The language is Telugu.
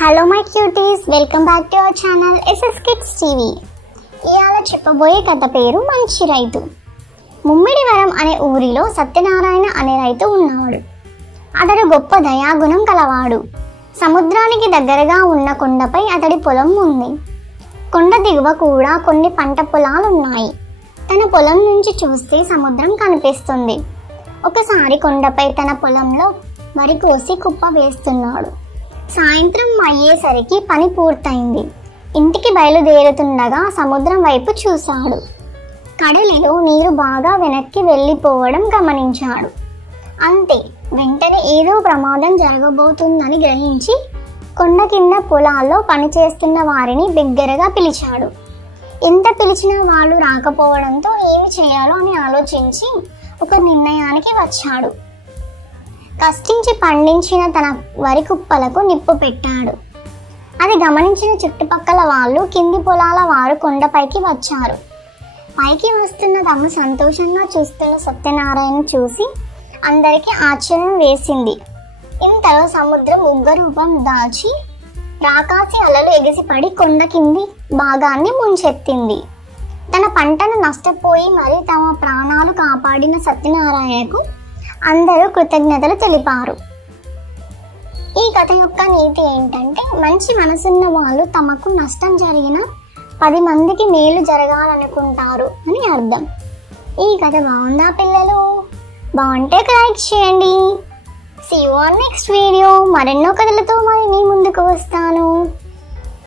Hello my cuties, welcome back to our channel SS kids TV. ఇవాళ చెప్పబోయే కథ పేరు మంచి రైతు. ముమ్మిడివరం అనే ఊరిలో సత్యనారాయణ అనే రైతు ఉన్నాడు. అతడు గొప్ప దయాగుణం కలవాడు. సముద్రానికి దగ్గరగా ఉన్న కొండపై అతడి పొలం ఉంది. కొండ దిగువ కూడా కొన్ని పంట పొలాలున్నాయి. తన పొలం నుంచి చూస్తే సముద్రం కనిపిస్తుంది. ఒకసారి కొండపై తన పొలంలో వరి కోసి కుప్ప వేస్తున్నాడు. సాయంత్రం అయ్యేసరికి పని పూర్తయింది. ఇంటికి బయలుదేరుతుండగా సముద్రం వైపు చూశాడు. కడలిలో నీరు బాగా వెనక్కి వెళ్ళిపోవడం గమనించాడు. అంతే, వెంటనే ఏదో ప్రమాదం జరగబోతుందని గ్రహించి కొండ కింద పొలాల్లో పనిచేస్తున్న వారిని బిగ్గరగా పిలిచాడు. ఎంత పిలిచినా వాళ్ళు రాకపోవడంతో ఏమి చేయాలో అని ఆలోచించి ఒక నిర్ణయానికి వచ్చాడు. కష్టించి పండించిన తన వరి కుప్పలకు నిప్పు పెట్టాడు. అది గమనించిన చుట్టుపక్కల వాళ్ళు, కింది పొలాల వారు కొండపైకి వచ్చారు. పైకి వస్తున్న తమ సంతోషంగా చూస్తున్న సత్యనారాయణ చూసి అందరికీ ఆశ్చర్యం వేసింది. ఇంతలో సముద్రం ఉగ్రరూపం దాల్చి రాకాసి అలలు ఎగిసిపడి కొండ కింది భాగాన్ని ముంచెత్తింది. తన పంటను నష్టపోయి మరి తమ ప్రాణాలు కాపాడిన సత్యనారాయణకు అందరూ కృతజ్ఞతలు తెలిపారు. ఈ కథ యొక్క నీతి ఏంటంటే, మంచి మనసున్న వాళ్ళు తమకు నష్టం జరిగిన 10 మందికి మేలు జరగాలనుకుంటారు అని అర్థం. ఈ కథ బాగుందా పిల్లలు? బాగుంటే లైక్ చేయండి. See you on next video. మరెన్నో కథలతో మరి మీ ముందుకు వస్తాను.